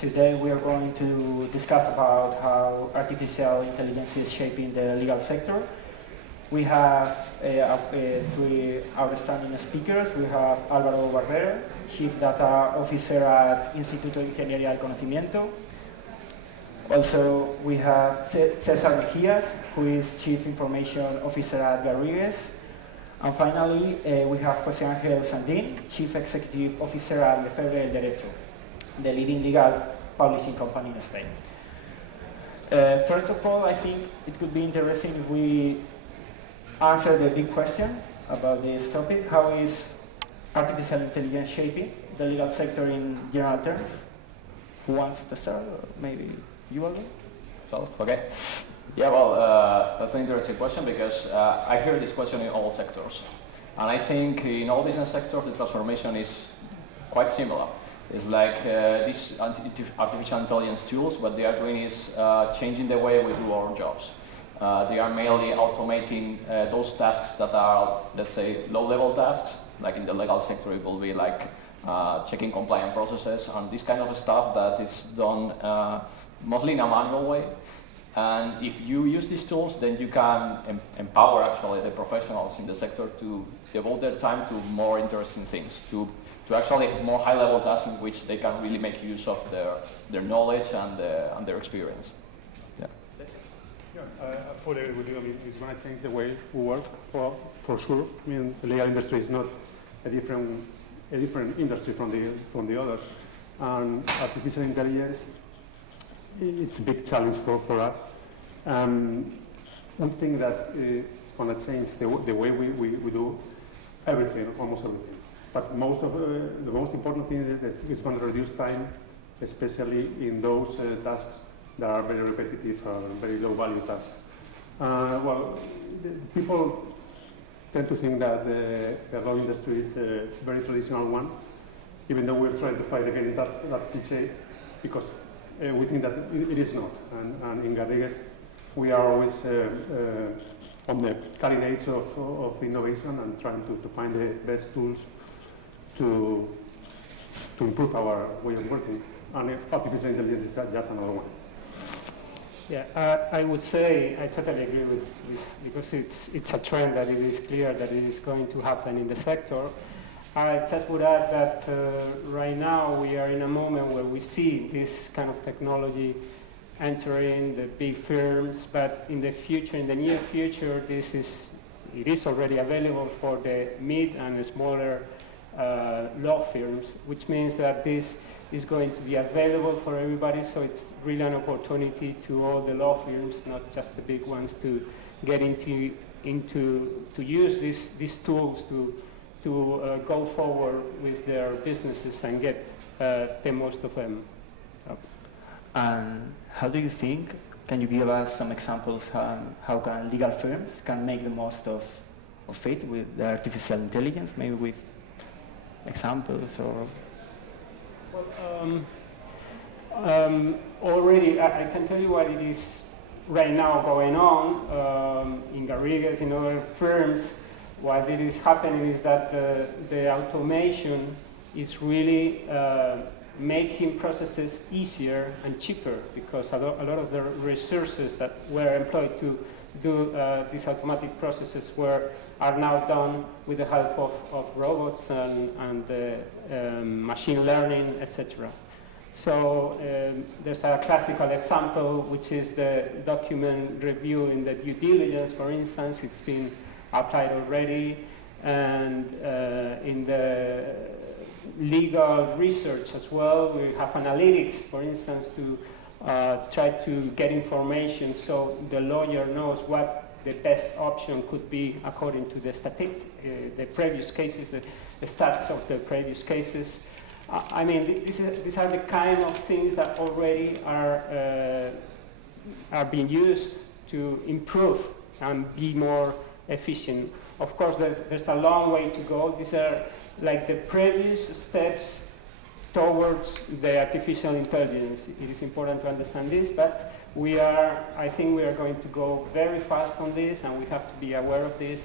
Today we are going to discuss about how artificial intelligence is shaping the legal sector. We have three outstanding speakers. We have Álvaro Barrera, Chief Data Officer at Instituto de Ingeniería del Conocimiento. Also, we have CESAR MEJI AS, who is Chief Information Officer at Garrigues. And finally, we have José Ángel Sandín, Chief Executive Officer at Lefebvre del Derecho, the leading legal publishing company in Spain. First of all, I think it could be interesting if we answer the big question about this topic. How is artificial intelligence shaping the legal sector in general terms? Who wants to start? Maybe you, Alvaro? So, okay. Yeah, well, that's an interesting question because I hear this question in all sectors. And I think in all business sectors, the transformation is quite similar. It's like these artificial intelligence tools, what they are doing is changing the way we do our jobs. They are mainly automating those tasks that are, let's say, low-level tasks. Like in the legal sector, it will be like checking compliance processes and this kind of stuff that is done mostly in a manual way. And if you use these tools, then you can empower actually the professionals in the sector to devote their time to more interesting things, to actually more high-level tasks in which they can really make use of their knowledge and their experience. Yeah. Yeah, I fully agree with you. I mean, it's going to change the way we work for sure. I mean, the legal industry is not a different industry from the others, and artificial intelligence, it's a big challenge for us. One thing that is going to change the way we do everything, almost everything. But the most important thing is it's going to reduce time, especially in those tasks that are very repetitive, very low-value tasks. Well, people tend to think that the law industry is a very traditional one, even though we're trying to fight against that cliché, because we think that it is not. And in Garrigues, we are always on the cutting edge of innovation and trying to find the best tools to improve our way of working. And artificial intelligence is just another one. Yeah, I would say I totally agree with because it's a trend that it is clear that it is going to happen in the sector. I just would add that right now we are in a moment where we see this kind of technology entering the big firms, but in the future, in the near future, it is already available for the mid and smaller law firms, which means that this is going to be available for everybody, so it's really an opportunity to all the law firms, not just the big ones, to get into use these tools to go forward with their businesses and get the most of them. And how do you think, can you give us some examples how can legal firms can make the most of it with the artificial intelligence, maybe with examples or? Well, already I can tell you what it is right now going on in Garrigues, in other firms. What it is happening is that the automation is really making processes easier and cheaper, because a lot of the resources that were employed to do these automatic processes are now done with the help of robots and machine learning, etc. So there's a classical example, which is the document review in the due diligence, for instance. It's been applied already, and in the legal research as well, we have analytics, for instance, to try to get information so the lawyer knows what the best option could be according to the previous cases, the stats of the previous cases. I mean, these are the kind of things that already are being used to improve and be more efficient. Of course, there's a long way to go. These are like the previous steps towards the artificial intelligence. It is important to understand this, but I think we are going to go very fast on this, and we have to be aware of this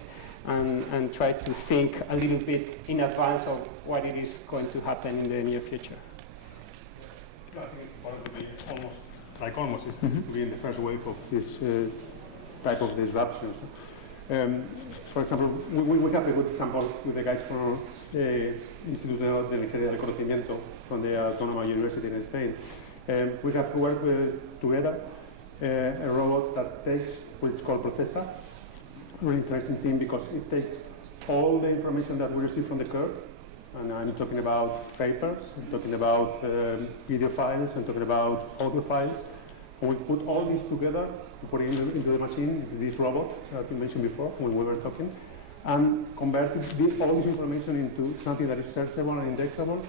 and try to think a little bit in advance of what it is going to happen in the near future. I think it's important to be almost is to be in the first wave of this type of disruptions. For example, we have a good example with the guys from Instituto de Ingeniería del Conocimiento from the Autónoma University in Spain. We have worked together a robot that takes what is called Processa. Really interesting thing because it takes all the information that we receive from the code, and I'm talking about papers, I'm talking about video files, I'm talking about audio files, and we put all these together, put it into the machine, this robot that you mentioned before when we were talking, and convert all this information into something that is searchable and indexable,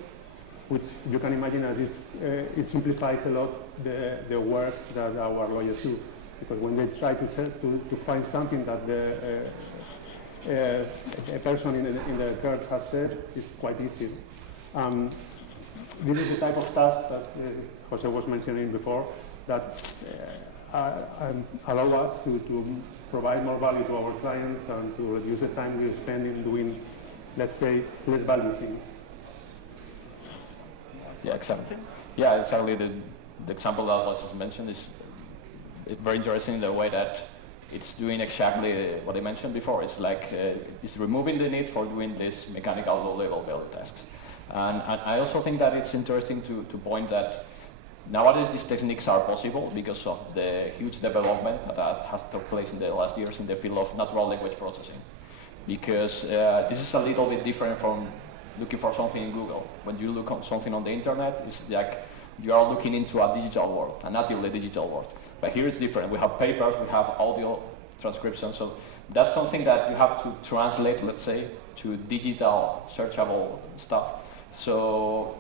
which you can imagine that it simplifies a lot the work that our lawyers do. Because when they try to find something that a person in the court has said, it's quite easy. This is the type of task that Jose was mentioning before that allow us to provide more value to our clients and to reduce the time we spend in doing, let's say, less value things. Yeah, exactly. Yeah, exactly. The example that was just mentioned is very interesting in the way that it's doing exactly what I mentioned before. It's like it's removing the need for doing these mechanical low-level value tasks. And I also think that it's interesting to point that nowadays these techniques are possible because of the huge development that has taken place in the last years in the field of natural language processing. Because this is a little bit different from looking for something in Google. When you look on something on the internet, it's like you are looking into a digital world, a natively digital world. But here it's different. We have papers, we have audio transcription, so that's something that you have to translate, let's say, to digital searchable stuff. So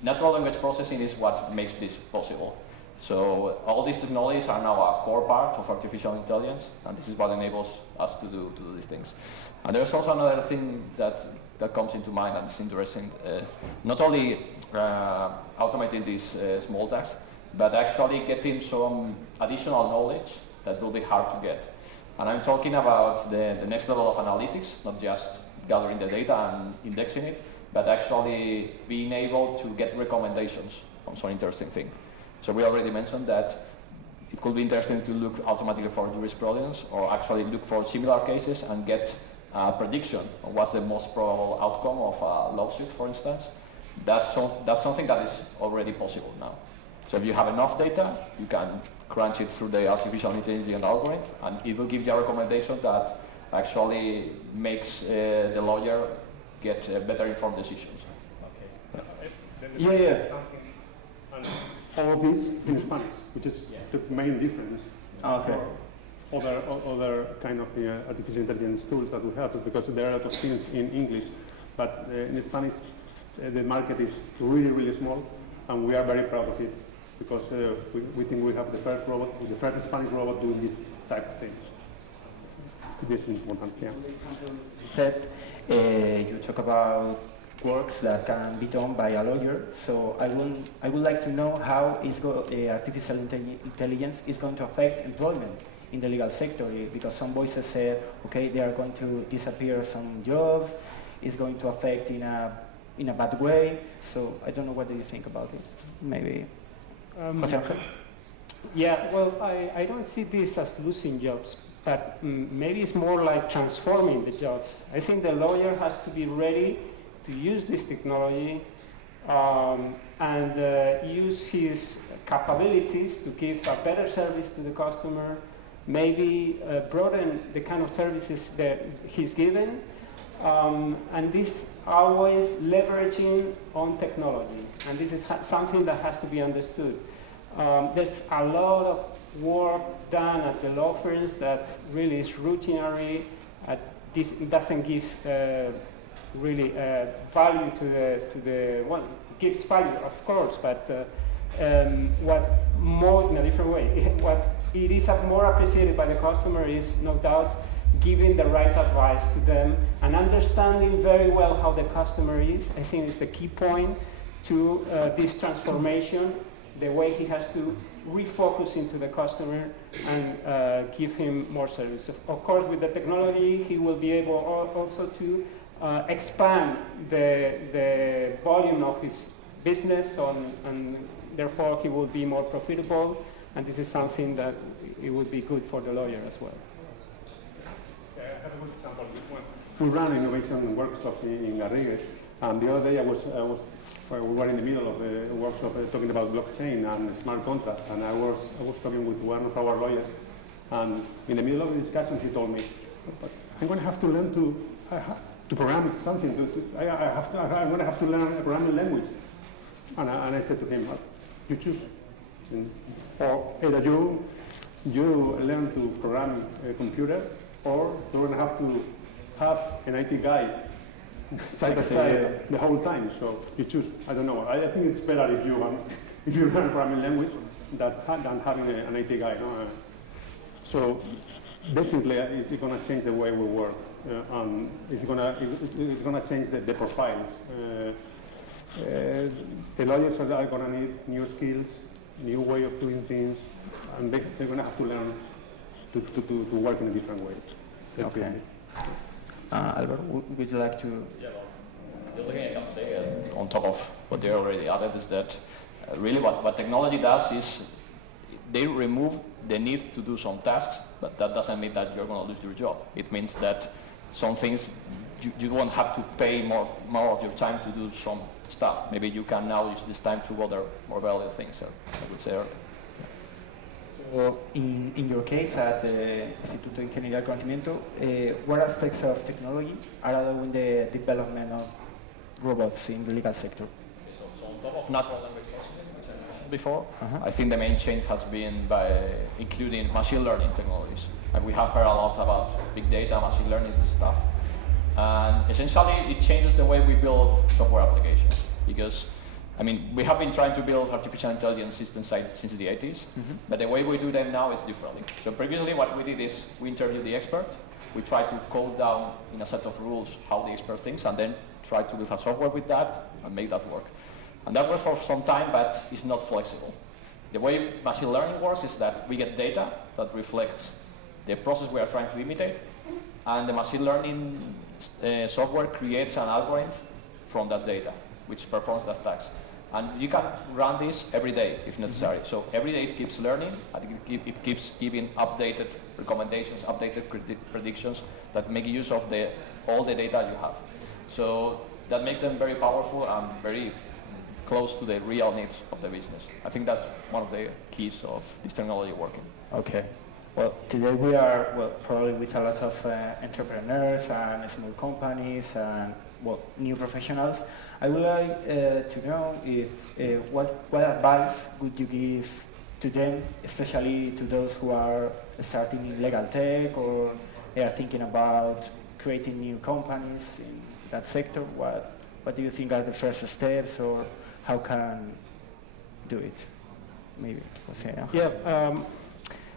natural language processing is what makes this possible. So all these technologies are now a core part of artificial intelligence, and this is what enables us to do these things. And there's also another thing that comes into mind, and it's interesting. Not only automating these small tasks, but actually getting some additional knowledge that will be hard to get. And I'm talking about the next level of analytics, not just gathering the data and indexing it, but actually being able to get recommendations on some interesting thing. So we already mentioned that it could be interesting to look automatically for jurisprudence or actually look for similar cases and get a prediction of what's the most probable outcome of a lawsuit, for instance. That's something that is already possible now. So if you have enough data, you can crunch it through the artificial intelligence algorithm, and it will give you a recommendation that actually makes the lawyer get better informed decisions. Okay. Yeah. All of this in Spanish, which is the main difference. Okay. Other kind of artificial intelligence tools that we have, because there are a lot of things in English, but in Spanish the market is really, really small, and we are very proud of it, because we think we have the first robot, the first Spanish robot doing this type of things. This is important, yeah. Said, you talk about works that can be done by a lawyer, so I would like to know how artificial intelligence is going to affect employment in the legal sector, because some voices say, okay, they are going to disappear some jobs, it's going to affect in a bad way. So I don't know, what do you think about it? Maybe. Jose Angel? Yeah, well, I don't see this as losing jobs, but maybe it's more like transforming the jobs. I think the lawyer has to be ready to use this technology and use his capabilities to give a better service to the customer, maybe broaden the kind of services that he's given, and this always leveraging on technology. And this is something that has to be understood. There's a lot of work done at the law firms that really is routinary. This doesn't give really value to the well, it gives value, of course, but what more in a different way. What it is more appreciated by the customer is no doubt giving the right advice to them and understanding very well how the customer is. I think is the key point to this transformation, the way he has to refocus into the customer and give him more service. Of course, with the technology, he will be able also to expand the volume of his business and therefore he will be more profitable, and this is something that it would be good for the lawyer as well. I have a good example. We ran innovation workshops in Garrigues, and the other day we were in the middle of a workshop talking about blockchain and smart contracts, and I was talking with one of our lawyers, and in the middle of the discussion he told me, but I'm going to have to learn to program something. I'm going to have to learn a programming language, and I said to him, you choose, or either you learn to program a computer, or you're going to have an IT guy side by side the whole time. So you choose. I don't know. I think it's better if you learn a programming language than having an IT guy. No? So definitely, it's going to change the way we work, and it's going to change the profiles. The lawyers are going to need new skills, new way of doing things, and they're going to have to learn to work in a different way. Okay. Alvaro, would you like to? Yeah, well, the other thing I can say on top of what they already added is that really what technology does is they remove the need to do some tasks, but that doesn't mean that you're going to lose your job. It means that some things you won't have to pay more of your time to do some stuff. Maybe you can now use this time to other more valuable things, I would say earlier. So in your case at the Instituto de Ingeniería del Conocimiento, what aspects of technology are allowing the development of robots in the legal sector? So on top of natural language processing, which I mentioned before, I think the main change has been by including machine learning technologies. And we have heard a lot about big data, machine learning stuff. And essentially, it changes the way we build software applications. Because, I mean, we have been trying to build artificial intelligence systems since the 80s, but the way we do them now is differently. So previously, what we did is we interview the expert, we try to code down in a set of rules how the expert thinks, and then try to build a software with that and make that work. And that works for some time, but it's not flexible. The way machine learning works is that we get data that reflects the process we are trying to imitate, and the machine learning software creates an algorithm from that data, which performs that task. And you can run this every day if necessary. So every day it keeps learning, and it keeps giving updated recommendations, updated predictions that make use of all the data you have. So that makes them very powerful and very close to the real needs of the business. I think that's one of the keys of this technology working. Okay. Well, today we are probably with a lot of entrepreneurs and small companies and new professionals. I would like to know if what advice would you give to them, especially to those who are starting in legal tech or they are thinking about creating new companies in that sector. What do you think are the first steps, or how can do it? Maybe. Yeah.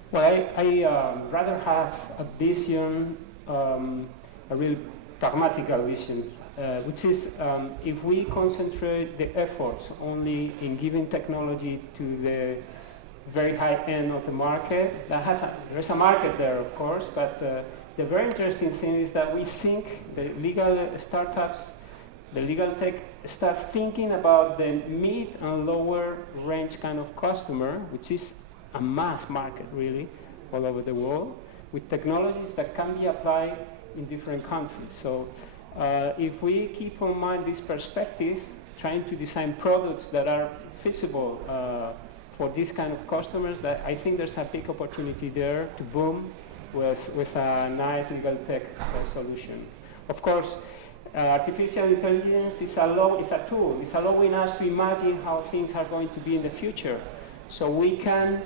Well, I rather have a vision, a real pragmatical vision, which is if we concentrate the efforts only in giving technology to the very high end of the market, there's a market there, of course, but the very interesting thing is that we think the legal startups, the legal tech start thinking about the mid and lower range kind of customer, which is a mass market really all over the world, with technologies that can be applied in different countries. So if we keep in mind this perspective, trying to design products that are feasible for these kind of customers, that I think there's a big opportunity there to boom with a nice legal tech solution. Of course, artificial intelligence is a tool. It's allowing us to imagine how things are going to be in the future. So we can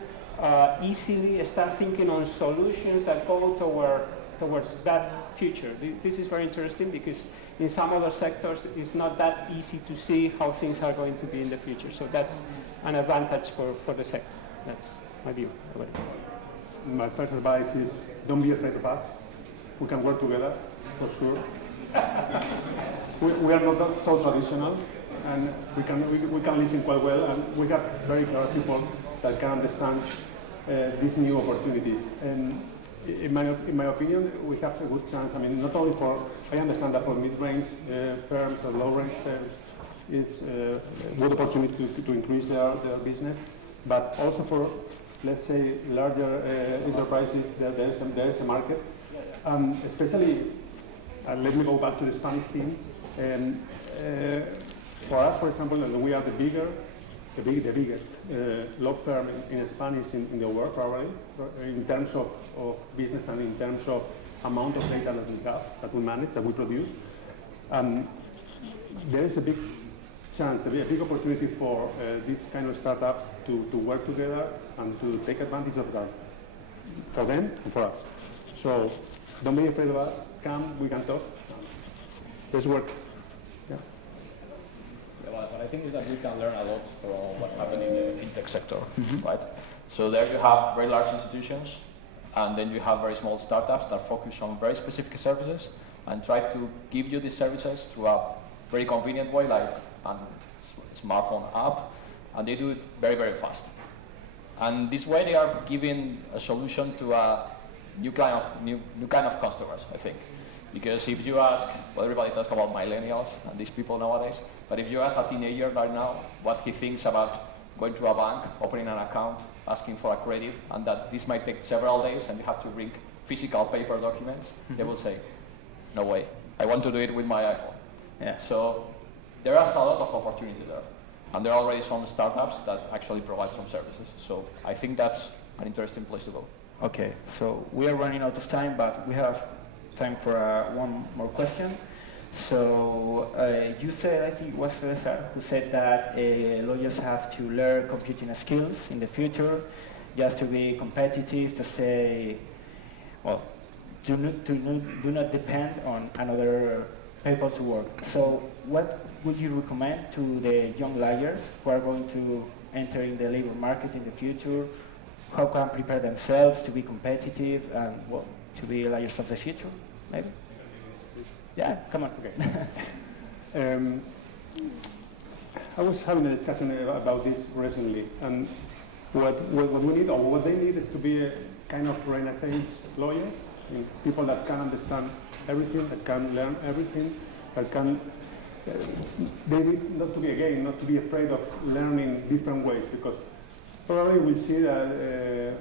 easily start thinking on solutions that go towards that future. This is very interesting because in some other sectors it's not that easy to see how things are going to be in the future. So that's an advantage for the sector. That's my view. My first advice is don't be afraid of us. We can work together, for sure. we are not so traditional, and we can listen quite well, and we have very clever people that can understand these new opportunities. And in my opinion, we have a good chance. I mean, not only I understand that for mid-range firms or low-range firms, it's a good opportunity to increase their business, but also for, let's say, larger enterprises, there is a market. Especially, let me go back to the Spanish team. For us, for example, we are the biggest law firm in Spanish in the world, probably, in terms of business and in terms of amount of data that we have, that we manage, that we produce. There is a big chance, there is a big opportunity for these kind of startups to work together and to take advantage of that, for them and for us. So don't be afraid of us. Come, we can talk. Let's work. Yeah. What I think is that we can learn a lot from what happened in the fintech sector, right? So there you have very large institutions, and then you have very small startups that focus on very specific services and try to give you these services through a very convenient way, like a smartphone app, and they do it very, very fast. And this way they are giving a solution to a new kind of customers, I think. Because if you ask, well, everybody talks about millennials and these people nowadays, but if you ask a teenager right now what he thinks about going to a bank, opening an account, asking for a credit, and that this might take several days and you have to bring physical paper documents, they will say, no way, I want to do it with my iPhone. Yeah. So there is a lot of opportunity there. And there are already some startups that actually provide some services. So I think that's an interesting place to go. Okay, so we are running out of time, but we have time for one more question. So you said, I think it was CESAR, who said that lawyers have to learn computing skills in the future just to be competitive, to stay, well, do not depend on another people to work. So what would you recommend to the young lawyers who are going to enter in the labor market in the future? How can prepare themselves to be competitive and, well, to be lawyers of the future, maybe? Yeah, come on. Okay. I was having a discussion about this recently, and what we need, or what they need, is to be a kind of Renaissance lawyer, people that can understand everything, that can learn everything, that can. They need not to be not to be afraid of learning different ways, because probably we see that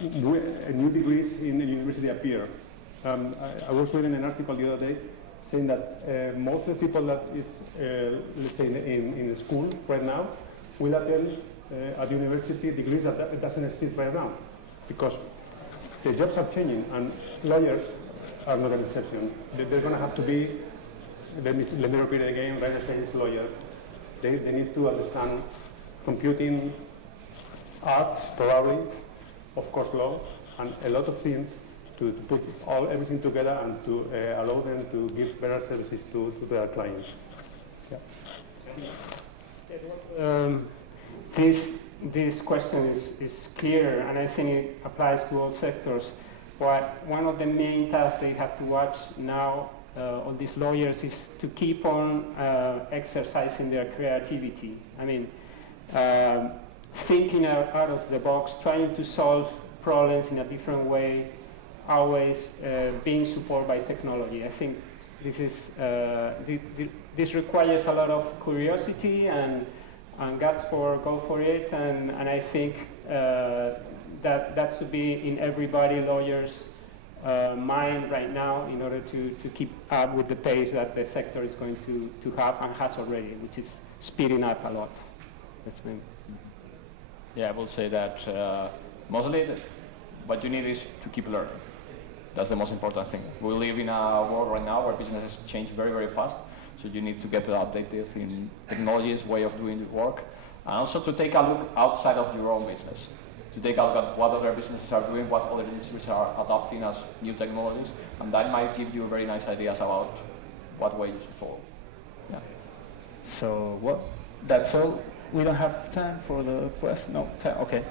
new degrees in the university appear. I was reading an article the other day saying that most of the people that is, let's say, in school right now will attend at university degrees that doesn't exist right now, because the jobs are changing, and lawyers are not an exception. They're going to have to be, let me repeat it again, Renaissance lawyers. They need to understand computing, arts, probably, of course, law, and a lot of things to put everything together and to allow them to give better services to their clients. Yeah. This question is clear, and I think it applies to all sectors. One of the main tasks they have to watch now, all these lawyers, is to keep on exercising their creativity. I mean, thinking out of the box, trying to solve problems in a different way, always being supported by technology. I think this is this requires a lot of curiosity and guts for go for it, and I think that should be in everybody lawyer's mind right now in order to keep up with the pace that the sector is going to have and has already, which is speeding up a lot. That's me. Yeah, I will say that mostly what you need is to keep learning. That's the most important thing. We live in a world right now where businesses change very, very fast. So you need to get updated in technologies, way of doing the work, and also to take a look outside of your own business, to take a look at what other businesses are doing, what other industries are adopting as new technologies, and that might give you very nice ideas about what way you should follow. Yeah. So, well, that's all. We don't have time for the question. No, okay.